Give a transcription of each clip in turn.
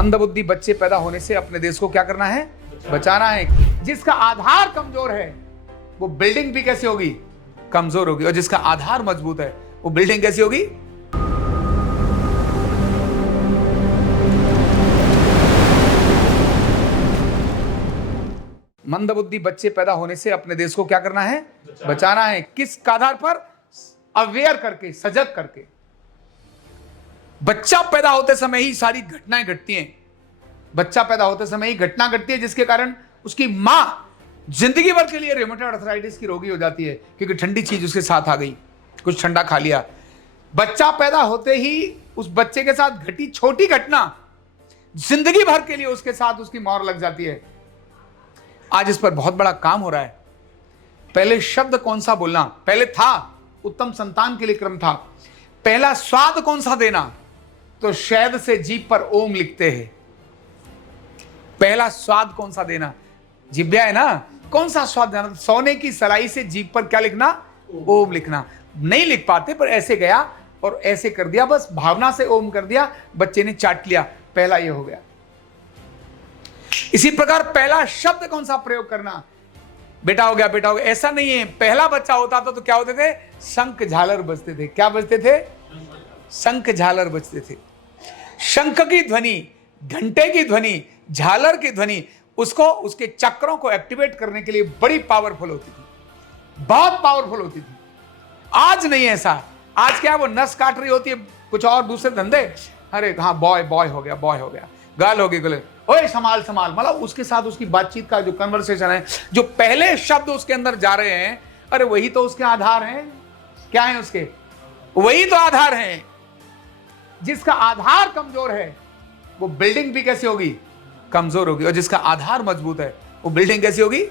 मंदबुद्धि बच्चे पैदा होने से अपने देश को क्या करना है? बचाना है। जिसका आधार कमजोर है वो बिल्डिंग भी कैसी होगी? कमजोर होगी। और जिसका आधार मजबूत है वो बिल्डिंग कैसी होगी? मंदबुद्धि बच्चे पैदा होने से अपने देश को क्या करना है? बचाना है। किस आधार पर? अवेयर करके, सजग करके। बच्चा पैदा होते समय ही सारी घटनाएं घटती हैं। बच्चा पैदा होते समय ही घटना घटती है जिसके कारण उसकी मां जिंदगी भर के लिए रूमेटॉइड आर्थराइटिस की रोगी हो जाती है, क्योंकि ठंडी चीज उसके साथ आ गई, कुछ ठंडा खा लिया। बच्चा पैदा होते ही उस बच्चे के साथ घटी छोटी घटना जिंदगी भर के लिए उसके साथ उसकी मोहर लग जाती है। आज इस पर बहुत बड़ा काम हो रहा है। पहले शब्द कौन सा बोलना? पहले था उत्तम संतान के लिए क्रम था। पहला स्वाद कौन सा देना? तो शहद से जीभ पर ओम लिखते हैं। पहला स्वाद कौन सा देना? जिब्या है ना, कौन सा स्वाद देना? सोने की सलाई से जीभ पर क्या लिखना? ओम लिखना। नहीं लिख पाते पर ऐसे गया और ऐसे कर दिया, बस भावना से ओम कर दिया, बच्चे ने चाट लिया, पहला ये हो गया। इसी प्रकार पहला शब्द कौन सा प्रयोग करना? बेटा हो गया, बेटा हो गया, ऐसा नहीं है। पहला बच्चा होता था तो क्या होते थे? शंख झालर बजते थे। क्या बजते थे? शंख झालर बजते थे। शंख की ध्वनि, घंटे की ध्वनि, झालर की ध्वनि उसको, उसके चक्रों को एक्टिवेट करने के लिए बड़ी पावरफुल होती थी, बहुत पावरफुल होती थी। आज नहीं ऐसा। आज क्या, वो नस काट रही होती है, कुछ और दूसरे धंधे। अरे हाँ, बॉय बॉय हो गया, बॉय हो गया, गाल हो गई, गले, ओए संभाल संभाल। मतलब उसके साथ उसकी बातचीत का जो कन्वर्सेशन है, जो पहले शब्द उसके अंदर जा रहे हैं, अरे वही तो उसके आधार हैं। क्या है उसके? वही तो आधार हैं। जिसका आधार कमजोर है वो बिल्डिंग भी कैसी होगी? कमजोर होगी। और जिसका आधार मजबूत है वो बिल्डिंग कैसी होगी?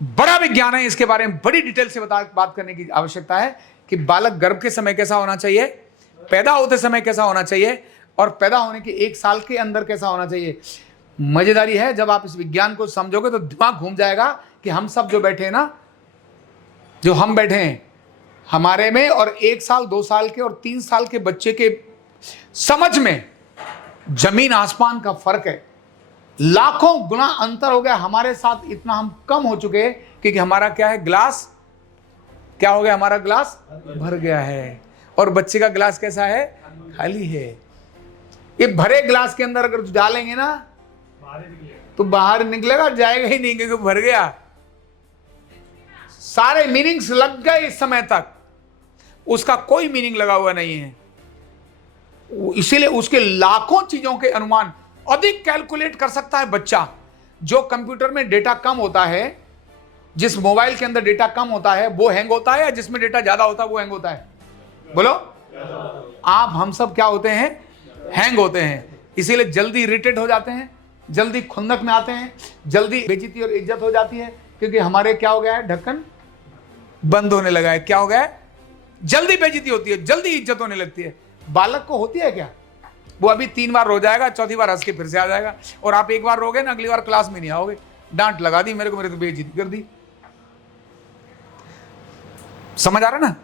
बड़ा विज्ञान है, इसके बारे में बड़ी डिटेल से बात करने की आवश्यकता है कि बालक गर्भ के समय कैसा होना चाहिए, पैदा होते समय कैसा होना चाहिए, और पैदा होने के 1 साल के अंदर कैसा होना चाहिए। मजेदारी है, जब आप इस विज्ञान को समझोगे तो दिमाग घूम जाएगा कि हम सब जो बैठे हैं ना, जो हम बैठे हैं, हमारे में और 1 साल 2 साल के और 3 साल के बच्चे के समझ में जमीन आसमान का फर्क है। लाखों गुना अंतर हो गया। हमारे साथ इतना हम कम हो चुके हैं क्योंकि हमारा क्या है, ग्लास क्या हो गया? हमारा ग्लास भर गया है और बच्चे का ग्लास कैसा है? खाली है। ये भरे ग्लास के अंदर अगर डालेंगे ना तो बाहर निकलेगा, जाएगा ही नहीं क्योंकि भर गया। सारे मीनिंग्स लग गए इस समय तक, उसका कोई मीनिंग लगा हुआ नहीं है। इसीलिए उसके लाखों चीजों के अनुमान अधिक कैलकुलेट कर सकता है बच्चा। जो कंप्यूटर में डेटा कम होता है, जिस मोबाइल के अंदर डेटा कम होता है वो हैंग होता है, या जिसमें डेटा ज्यादा होता है वो हैंग होता है? बोलो आप, हम सब क्या होते हैं? हैंग होते हैं। इसीलिए जल्दी इरिटेट हो जाते हैं, जल्दी खुंदक में आते हैं, जल्दी बेइज्जती और इज्जत हो जाती है, क्योंकि हमारे क्या हो गया है? ढक्कन बंद होने लगा है। क्या हो गया है? जल्दी बेइज्जती होती है, जल्दी इज्जत होने लगती है। बालक को होती है क्या? वो अभी 3 बार रो जाएगा, चौथी बार हंस के फिर से आ जाएगा। और आप 1 बार रोगे ना, अगली बार क्लास में नहीं आओगे। डांट लगा दी मेरे को, मेरे तो बेइज्जती कर दी। समझ आ रहा ना?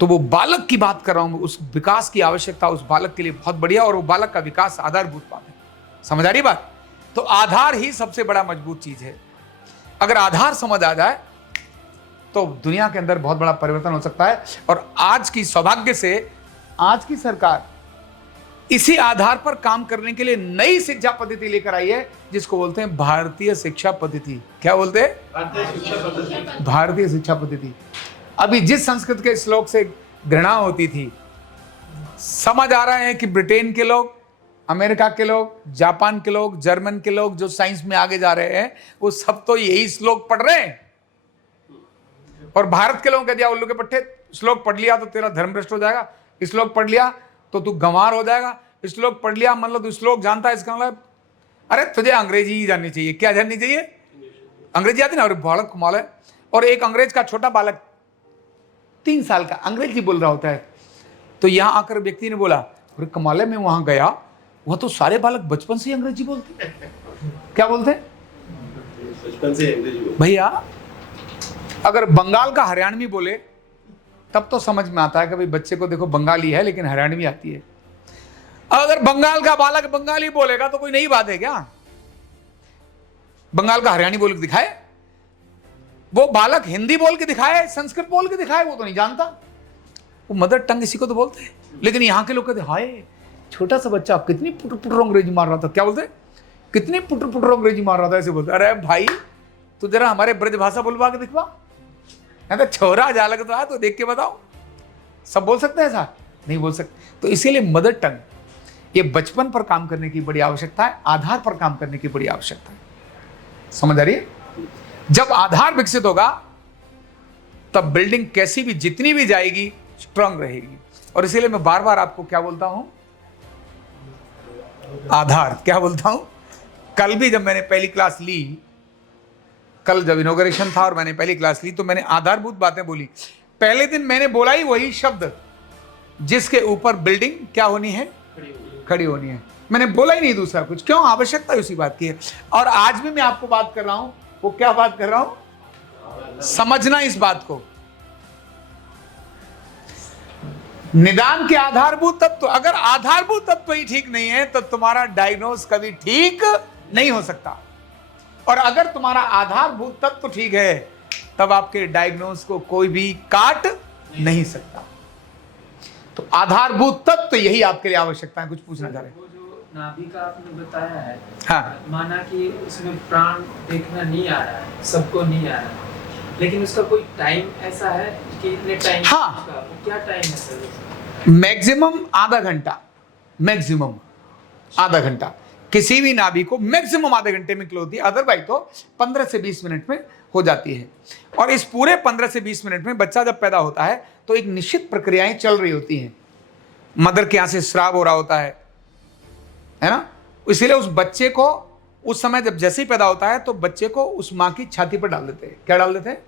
तो वो बालक की बात कर रहा हूं, उस विकास की आवश्यकता उस बालक के लिए बहुत बढ़िया, और वो बालक का विकास आधारभूत बात है। समझ आ रही बात? तो आधार ही सबसे बड़ा मजबूत चीज है। अगर आधार समझ आ जाए तो दुनिया के अंदर बहुत बड़ा परिवर्तन हो सकता है। और आज की सौभाग्य से आज की सरकार इसी आधार पर काम करने के लिए नई शिक्षा पद्धति लेकर आई है, जिसको बोलते हैं भारतीय शिक्षा पद्धति। क्या बोलते हैं? भारतीय शिक्षा पद्धति। अभी जिस संस्कृत के श्लोक से घृणा होती थी, समझ आ रहा है कि ब्रिटेन के लोग, अमेरिका के लोग, जापान के लोग, जर्मन के लोग जो साइंस में आगे जा रहे हैं, वो सब तो यही श्लोक पढ़ रहे हैं। और भारत के लोगों कह दिया, उल्लू के पट्टे, श्लोक पढ़ लिया तो तेरा धर्म भ्रष्ट हो जाएगा, श्लोक पढ़ लिया तो तू गंवार हो जाएगा, श्लोक पढ़ लिया मतलब तू श्लोक जानता है, इसका मतलब अरे तुझे अंग्रेजी ही जाननी चाहिए। क्या जाननी चाहिए? अंग्रेजी आती ना? और बालक कमाल है। और एक अंग्रेज का छोटा बालक 3 साल का अंग्रेजी बोल रहा होता है, तो यहां आकर व्यक्ति ने बोला, अरे कमाल है, मैं वहां गया, वहां तो सारे बालक बचपन से ही अंग्रेजी बोलते। क्या बोलते? बचपन से अंग्रेजी बोलते। भैया अगर बंगाल का हरियाणवी बोले तब तो समझ में आता है कि भाई बच्चे को देखो बंगाली है लेकिन हरियाणवी आती है। अगर बंगाल का बालक बंगाली बोलेगा तो कोई नई बात है क्या? बंगाल का हरियाणी बोल के दिखाए, वो बालक हिंदी बोल के दिखाए, संस्कृत बोल के दिखाए, वो तो नहीं जानता। वो मदर टंग इसी को तो बोलते हैं। लेकिन यहां के लोग कहते हाय छोटा सा बच्चा कितनी पुटर पुटर अंग्रेजी मार रहा था, क्या बोलते, कितनी पुटर पुटर अंग्रेजी मार रहा था, ऐसे बोलते। अरे भाई तू जरा हमारे ब्रज भाषा बोलवा के दिखवा, तो छोरा जा लगता है तो देख के बताओ। सब बोल सकते हैं ऐसा? नहीं बोल सकते। तो इसीलिए मदर टंग ये बचपन पर काम करने की बड़ी आवश्यकता है, आधार पर काम करने की बड़ी आवश्यकता है। समझ आ रही है? जब आधार विकसित होगा तब बिल्डिंग कैसी भी जितनी भी जाएगी स्ट्रांग रहेगी। और इसीलिए मैं बार बार आपको क्या बोलता हूं, आधार क्या बोलता हूं। कल भी जब मैंने पहली क्लास ली, कल जब इनॉग्रेशन था और मैंने पहली क्लास ली, तो मैंने आधारभूत बातें बोली। पहले दिन मैंने बोला ही वही शब्द जिसके ऊपर बिल्डिंग क्या होनी है, खड़ी होनी है। मैंने बोला ही नहीं दूसरा कुछ। क्यों? आवश्यकता उसी बात की है। और आज भी मैं आपको बात कर रहा हूं, वो क्या बात कर रहा हूं, समझना इस बात को। निदान के आधारभूत तत्व, अगर आधारभूत तत्व ही ठीक नहीं है तो तुम्हारा डायग्नोस कभी ठीक नहीं हो सकता। और अगर तुम्हारा आधारभूत तत्व ठीक है तब आपके डायग्नोस को कोई भी काट नहीं सकता। तो आधारभूत तत्व यही आपके लिए आवश्यकता है। कुछ पूछना चाह रहे हैं? वो जो नाभि का आपने बताया है, हाँ, माना कि उसमें प्राण देखना नहीं आ रहा है, सबको नहीं आ रहा है, लेकिन उसका कोई टाइम ऐसा है कि इतने टाइम? हाँ, वो क्या टाइम है सर? मैक्सिमम आधा घंटा, मैक्सिमम आधा घंटा। किसी भी नाभि को मैक्सिमम आधे घंटे में क्लोज होती है, अदरवाइज तो 15 से 20 मिनट में हो जाती है। और इस पूरे 15 से 20 मिनट में बच्चा जब पैदा होता है तो एक निश्चित प्रक्रियाएं चल रही होती हैं। मदर के यहां से स्राव हो रहा होता है ना। इसीलिए उस बच्चे को उस समय जब जैसे ही पैदा होता है तो बच्चे को उस माँ की छाती पर डाल देते हैं। क्या डाल देते हैं?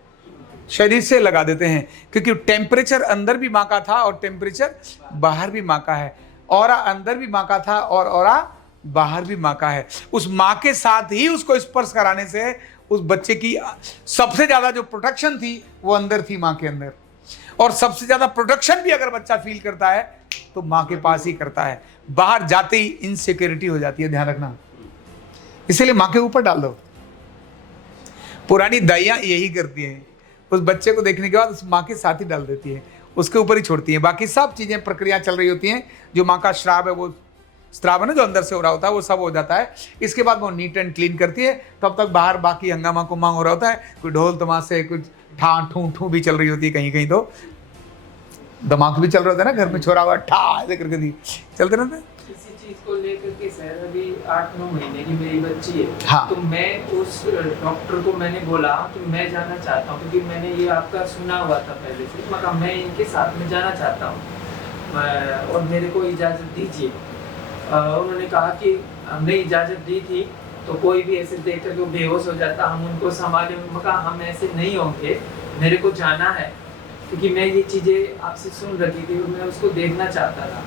शरीर से लगा देते हैं, क्योंकि टेम्परेचर अंदर भी माँ का था और टेम्परेचर बाहर भी माँ का है। औरा अंदर भी माँ का था और औरा बाहर भी माँ का है। उस माँ के साथ ही उसको स्पर्श कराने से उस बच्चे की सबसे ज्यादा जो प्रोटेक्शन थी वो अंदर थी, माँ के अंदर। और सबसे ज्यादा प्रोटेक्शन भी अगर बच्चा फील करता है तो माँ के पास ही करता है। बाहर जाते ही इनसिक्योरिटी हो जाती है, ध्यान रखना। इसीलिए माँ के ऊपर डाल दो। पुरानी दाइयां यही करती हैं, उस बच्चे को देखने के बाद उस माँ के साथ ही डाल देती है, उसके ऊपर ही छोड़ती है। बाकी सब चीजें प्रक्रिया चल रही होती हैं। जो माँ का श्राव है, वो स्त्राव है ना, जो अंदर से हो रहा होता है, वो सब हो जाता है। इसके बाद वो नीट एंड क्लीन करती है। तब तक बाहर बाकी हंगामा को मांग हो रहा होता है। कोई ढोल तमाशे, कुछ ठा ठू ठू भी चल रही होती है, कहीं कहीं तो दिमाग भी चल रहा होता है ना, घर में छोरा हुआ ठा ऐसे करके दी चलते रहते हैं। किसी चीज को लेकर के सर, अभी 8-9 महीने की मेरी बच्ची है। हाँ। तो मैं उस डॉक्टर को मैंने बोला कि मैं जाना चाहता हूँ, क्योंकि मैंने ये आपका सुना हुआ था पहले से, मगर मैं इनके साथ में जाना चाहता हूँ और मेरे को इजाज़त दीजिए। उन्होंने कहा कि हमने इजाज़त दी थी तो कोई भी ऐसे देख कर बेहोश हो जाता, हम उनको संभाले। मगर हम ऐसे नहीं होंगे, मेरे को जाना है, क्योंकि मैं ये चीज़ें आपसे सुन रही थी और मैं उसको देखना चाहता था।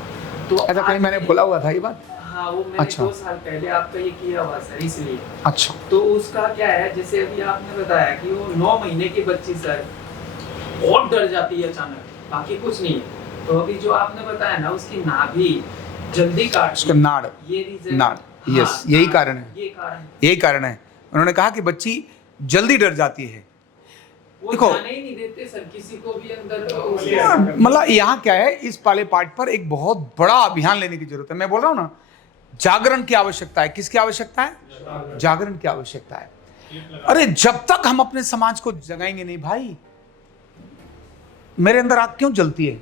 तो ऐसा कहीं मैंने बोला हुआ था ये बात? हाँ, वो मैंने अच्छा। 2 साल पहले आपका ये किया हुआ सर, इसलिए। अच्छा। तो उसका क्या है, जैसे अभी आपने बताया कि वो 9 महीने की बच्ची सर बहुत डर जाती है अचानक, बाकी कुछ नहीं है। तो अभी जो आपने बताया ना, उसकी नाभि जल्दी काट, उसका नाड़, ये रीजन, नाड़, यस, यही कारण है, यही कारण है। उन्होंने कहा कि बच्ची जल्दी डर जाती है। वो देखो, जाने ही नहीं देते सर किसी को भी अंदर। मतलब यहाँ क्या है, इस पाले पाठ पर एक बहुत बड़ा अभियान लेने की जरूरत है। मैं बोल रहा हूँ ना, जागरण की आवश्यकता है। किसकी आवश्यकता है? जागरण की आवश्यकता है। अरे जब तक हम अपने समाज को जगाएंगे नहीं भाई, मेरे अंदर आग क्यों जलती है?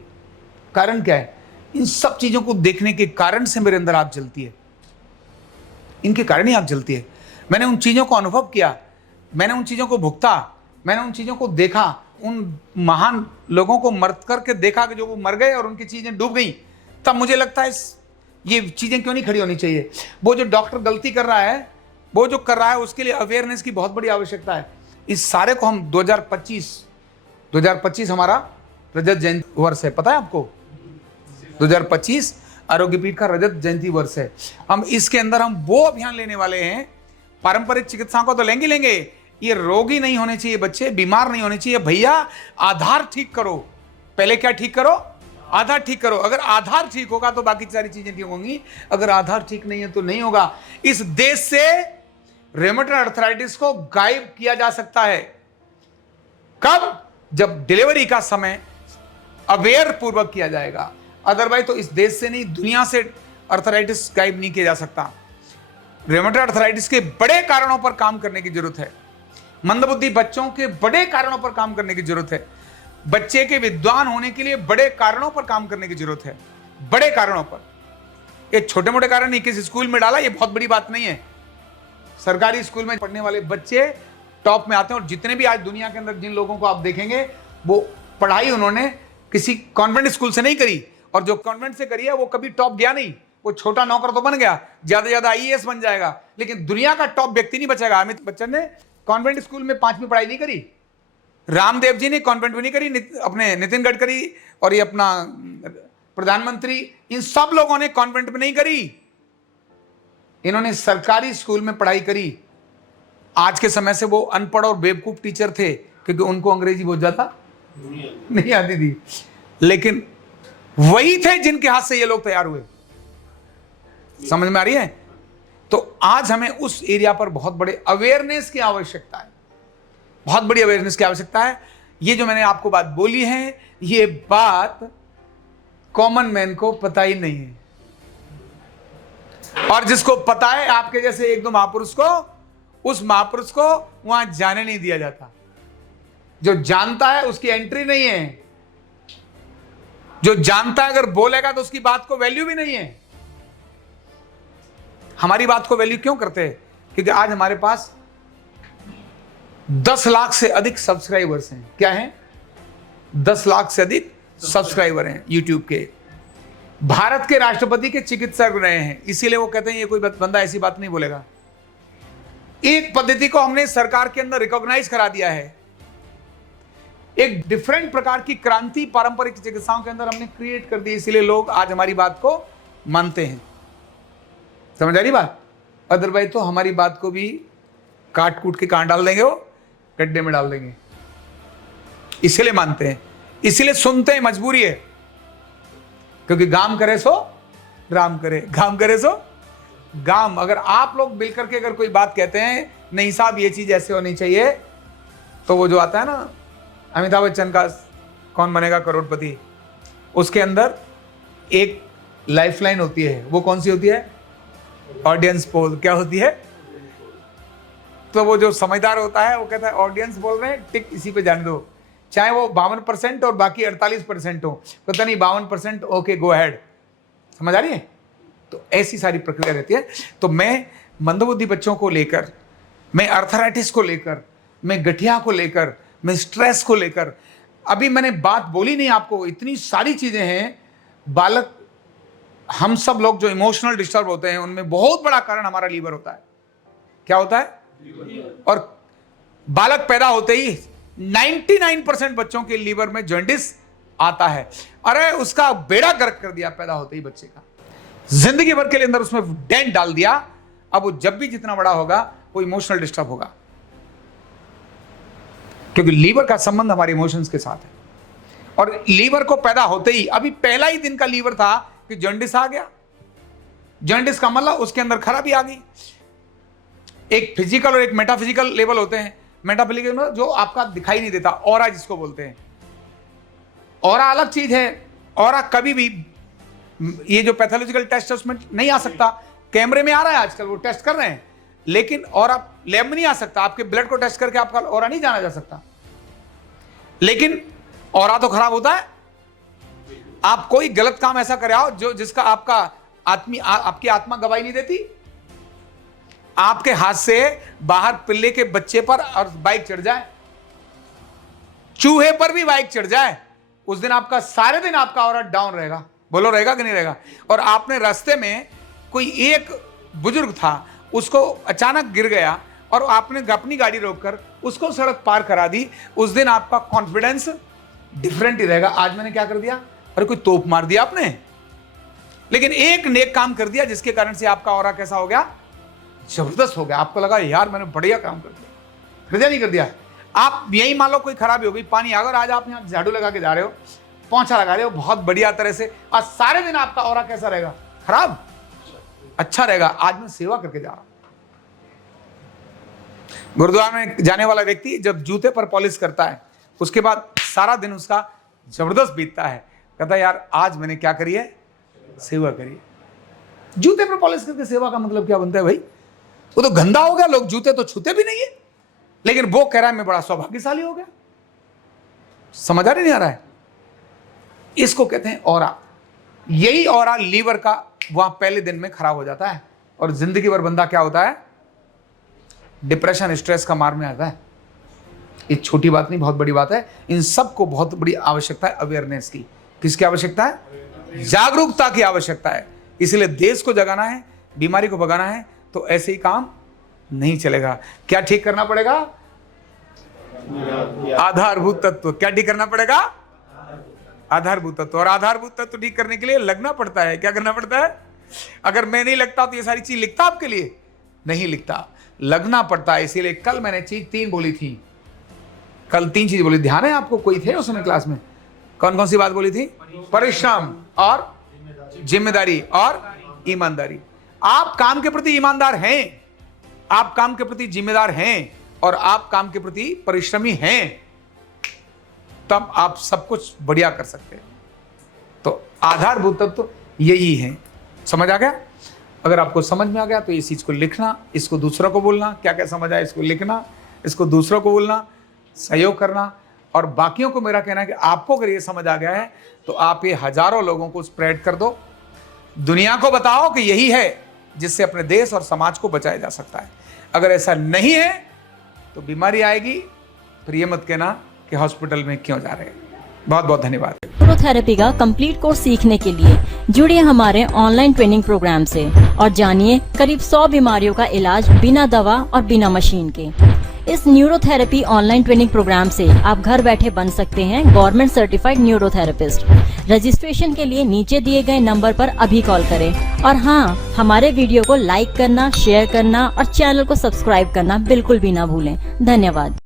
कारण क्या है? इन सब चीजों को देखने के कारण से मेरे अंदर आग जलती है। इनके कारण ही आग जलती है। मैंने उन चीजों को अनुभव किया, मैंने उन चीजों को भुगता, मैंने उन चीजों को देखा, उन महान लोगों को मर करके देखा कि जो वो मर गए और उनकी चीजें डूब गई। तब मुझे लगता है ये चीजें क्यों नहीं खड़ी होनी चाहिए। वो जो डॉक्टर गलती कर रहा है, वो जो कर रहा है, उसके लिए अवेयरनेस की बहुत बड़ी आवश्यकता है। इस सारे को हम 2025 हमारा रजत जयंती वर्ष है, पता है आपको? 2025 आरोग्य पीठ का रजत जयंती वर्ष है। हम इसके अंदर हम वो अभियान लेने वाले हैं। पारंपरिक चिकित्साओं को तो लेंगे, ये रोगी नहीं होने चाहिए, बच्चे बीमार नहीं होने चाहिए। भैया आधार ठीक करो, पहले क्या ठीक करो? आधार ठीक करो। अगर आधार ठीक होगा तो बाकी सारी चीजें ठीक होंगी, अगर आधार ठीक नहीं है तो नहीं होगा। इस देश से रेमेटॉइड अर्थराइटिस को गायब किया जा सकता है। कब? जब डिलीवरी का समय अवेयर पूर्वक किया जाएगा। अदरवाइज तो इस देश से नहीं, दुनिया से अर्थराइटिस गायब नहीं किया जा सकता। रेमेटॉइड अर्थराइटिस के बड़े कारणों पर काम करने की जरूरत है। मंदबुद्धि बच्चों के बड़े कारणों पर काम करने की जरूरत है। बच्चे के विद्वान होने के लिए बड़े कारणों पर काम करने की जरूरत है। बड़े कारणों पर, ये छोटे मोटे कारण नहीं। किसी स्कूल में डाला, ये बहुत बड़ी बात नहीं है। सरकारी स्कूल में पढ़ने वाले बच्चे टॉप में आते हैं। और जितने भी आज दुनिया के अंदर जिन लोगों को आप देखेंगे, वो पढ़ाई उन्होंने किसी कॉन्वेंट स्कूल से नहीं करी, और जो कॉन्वेंट से करी है वो कभी टॉप गया नहीं। वो छोटा नौकर तो बन गया, ज्यादा ज्यादा आईएएस बन जाएगा, लेकिन दुनिया का टॉप व्यक्ति नहीं बचेगा। अमिताभ बच्चन ने कॉन्वेंट स्कूल में 5वीं पढ़ाई नहीं करी, रामदेव जी ने कॉन्वेंट में नहीं करी, अपने नितिन गडकरी और ये अपना प्रधानमंत्री, इन सब लोगों ने कॉन्वेंट में नहीं करी। इन्होंने सरकारी स्कूल में पढ़ाई करी। आज के समय से वो अनपढ़ और बेवकूफ टीचर थे, क्योंकि उनको अंग्रेजी बहुत ज्यादा नहीं आती थी, लेकिन वही थे जिनके हाथ से ये लोग तैयार हुए। समझ में आ रही है? तो आज हमें उस एरिया पर बहुत बड़े अवेयरनेस की आवश्यकता है, बहुत बड़ी अवेयरनेस की आवश्यकता है। ये जो मैंने आपको बात बोली है, ये बात कॉमन मैन को पता ही नहीं है, और जिसको पता है, आपके जैसे एक दो महापुरुष को, उस महापुरुष को वहां जाने नहीं दिया जाता। जो जानता है उसकी एंट्री नहीं है। जो जानता है अगर बोलेगा तो उसकी बात को वैल्यू भी नहीं है। हमारी बात को वैल्यू क्यों करते हैं? क्योंकि आज हमारे पास 10 लाख से अधिक सब्सक्राइबर्स हैं। क्या हैं? 10 लाख से अधिक सब्सक्राइबर हैं यूट्यूब के। भारत के राष्ट्रपति के चिकित्सक रहे हैं, इसीलिए वो कहते हैं ये कोई बंदा ऐसी बात नहीं बोलेगा। एक पद्धति को हमने सरकार के अंदर रिकॉग्नाइज करा दिया है। एक डिफरेंट प्रकार की क्रांति पारंपरिक चिकित्साओं के अंदर हमने क्रिएट कर दी, इसीलिए लोग आज हमारी बात को मानते हैं। समझ आ रही बात? अदरवाइज तो हमारी बात को भी काट कूट के कहां डाल देंगे, वो गड्ढे में डाल देंगे। इसीलिए मानते हैं, इसीलिए सुनते हैं, मजबूरी है। क्योंकि गाम करे सो राम करे, गाम करे सो गाम। अगर आप लोग मिल करके अगर कोई बात कहते हैं, नहीं साहब ये चीज ऐसे होनी चाहिए, तो वो जो आता है ना अमिताभ बच्चन का कौन बनेगा करोड़पति, उसके अंदर एक लाइफलाइन होती है। वो कौन सी होती है? Audience poll. क्या होती है? तो वो जो समझदार होता है वो कहता है ऑडियंस बोल रहे हैं, टिक इसी पे जाने दो, चाहे वो 52% और बाकी 48% हो, पता नहीं 52%, ओके गो अहेड। समझ आ रही है? तो ऐसी सारी प्रक्रिया रहती है। तो मैं मंदबुद्धि बच्चों को लेकर, मैं अर्थराइटिस को लेकर, मैं गठिया को लेकर, मैं स्ट्रेस को लेकर, अभी मैंने बात बोली नहीं आपको, इतनी सारी चीजें हैं। बालक, हम सब लोग जो इमोशनल डिस्टर्ब होते हैं, उनमें बहुत बड़ा कारण हमारा लीवर होता है। क्या होता है? और बालक पैदा होते ही 99% बच्चों के लीवर में जॉन्डिस आता है। अरे उसका बेड़ा गर्क कर दिया पैदा होते ही बच्चे का, जिंदगी भर के लिए अंदर उसमें डेंट डाल दिया। अब वो जब भी जितना बड़ा होगा वो इमोशनल डिस्टर्ब होगा, क्योंकि लीवर का संबंध हमारे इमोशंस के साथ है। और लीवर को पैदा होते ही, अभी पहला ही दिन का लीवर था कि जॉन्डिस आ गया। जॉन्डिस का मतलब उसके अंदर खराबी आ गई। एक फिजिकल और एक मेटाफिजिकल लेवल होते हैं। मेटाफिजिकल मतलब जो आपका दिखाई नहीं देता, ऑरा जिसको बोलते हैं। ऑरा अलग चीज है। ऑरा कभी भी, ये जो पैथोलॉजिकल टेस्ट है उसमें नहीं आ सकता। कैमरे में आ रहा है आजकल, वो टेस्ट कर रहे हैं, लेकिन ऑरा लैब में नहीं आ सकता। आपके ब्लड को टेस्ट करके आपका ऑरा नहीं जाना जा सकता। लेकिन ऑरा तो खराब होता है। आप कोई गलत काम ऐसा करे आओ जो जिसका आपकी आत्मा गवाही नहीं देती। आपके हाथ से बाहर पिल्ले के बच्चे पर और बाइक चढ़ जाए, चूहे पर भी बाइक चढ़ जाए, उस दिन आपका सारे दिन आपका ऑरा डाउन रहेगा। बोलो रहेगा कि नहीं रहेगा? और आपने रास्ते में कोई एक बुजुर्ग था, उसको अचानक गिर गया और आपने अपनी गाड़ी रोककर उसको सड़क पार करा दी, उस दिन आपका कॉन्फिडेंस डिफरेंट ही रहेगा। आज मैंने क्या कर दिया? अरे कोई तोप मार दिया आपने, लेकिन एक नेक काम कर दिया जिसके कारण से आपका ऑरा कैसा हो गया? जबरदस्त हो गया। आपको लगा यार मैंने बढ़िया काम कर दिया। नहीं कर दिया? आप यही मान लो कोई खराबी हो गई, पानी आ गया और आज आप यहाँ झाड़ू लगा के जा रहे हो, पोंछा लगा रहे हो बहुत बढ़िया तरह से, और सारे दिन आपका ऑरा कैसा रहेगा? खराब? अच्छा रहेगा। आज मैं सेवा करके जा रहा हूं। गुरुद्वारा में जाने वाला व्यक्ति जब जूते पर पॉलिश करता है, उसके बाद सारा दिन उसका जबरदस्त बीतता है। कहता है यार आज मैंने क्या करी है? सेवा करी है। जूते पर पॉलिश करके सेवा का मतलब क्या बनता है भाई? वो तो गंदा हो गया, लोग जूते तो छूते भी नहीं है, लेकिन वो कह रहा है मैं बड़ा सौभाग्यशाली हो गया। समझ आ नहीं आ रहा है? इसको कहते हैं ऑरा। यही ऑरा लीवर का वहां पहले दिन में खराब हो जाता है और जिंदगी भर बंदा क्या होता है? डिप्रेशन, स्ट्रेस का मार में आता है। ये छोटी बात नहीं, बहुत बड़ी बात है। इन सबको बहुत बड़ी आवश्यकता है अवेयरनेस की। किसकी आवश्यकता है? जागरूकता की आवश्यकता है। इसलिए देश को जगाना है, बीमारी को भगाना है, तो ऐसे ही काम नहीं चलेगा। क्या ठीक करना पड़ेगा? आधारभूत तत्व। क्या ठीक करना पड़ेगा? आधारभूत तत्व। और आधारभूत तत्व ठीक करने के लिए लगना पड़ता है। क्या करना पड़ता है? अगर मैं नहीं लगता तो ये सारी चीज लिखता आपके लिए? नहीं लिखता, लगना पड़ता है। इसीलिए कल मैंने चीज 3 बोली थी। कल 3 चीज बोली, ध्यान है आपको? कोई थे उस समय क्लास में? कौन कौन सी बात बोली थी? परिश्रम और जिम्मेदारी और ईमानदारी। आप काम के प्रति ईमानदार हैं, आप काम के प्रति जिम्मेदार हैं, और आप काम के प्रति परिश्रमी हैं, तब आप सब कुछ बढ़िया कर सकते हैं। तो आधारभूत तत्व यही है। समझ आ गया? अगर आपको समझ में आ गया तो इस चीज को लिखना, इसको दूसरों को बोलना। क्या क्या समझ आया? इसको लिखना, इसको दूसरों को बोलना, सहयोग करना। और बाकियों को मेरा कहना है कि आपको अगर ये समझ आ गया है तो आप ये हजारों लोगों को स्प्रेड कर दो। दुनिया को बताओ कि यही है जिससे अपने देश और समाज को बचाया जा सकता है। अगर ऐसा नहीं है तो बीमारी आएगी, फिर ये मत कहना कि हॉस्पिटल में क्यों जा रहे हैं। बहुत बहुत धन्यवाद। न्यूरोथेरेपी का कंप्लीट कोर्स सीखने के लिए जुड़िए हमारे ऑनलाइन ट्रेनिंग प्रोग्राम से और जानिए करीब 100 बीमारियों का इलाज बिना दवा और बिना मशीन के। इस न्यूरोथेरेपी ऑनलाइन ट्रेनिंग प्रोग्राम से आप घर बैठे बन सकते हैं गवर्नमेंट सर्टिफाइड न्यूरोथेरेपिस्ट। रजिस्ट्रेशन के लिए नीचे दिए गए नंबर पर अभी कॉल करें। और हाँ, हमारे वीडियो को लाइक करना, शेयर करना और चैनल को सब्सक्राइब करना बिल्कुल भी ना भूलें। धन्यवाद।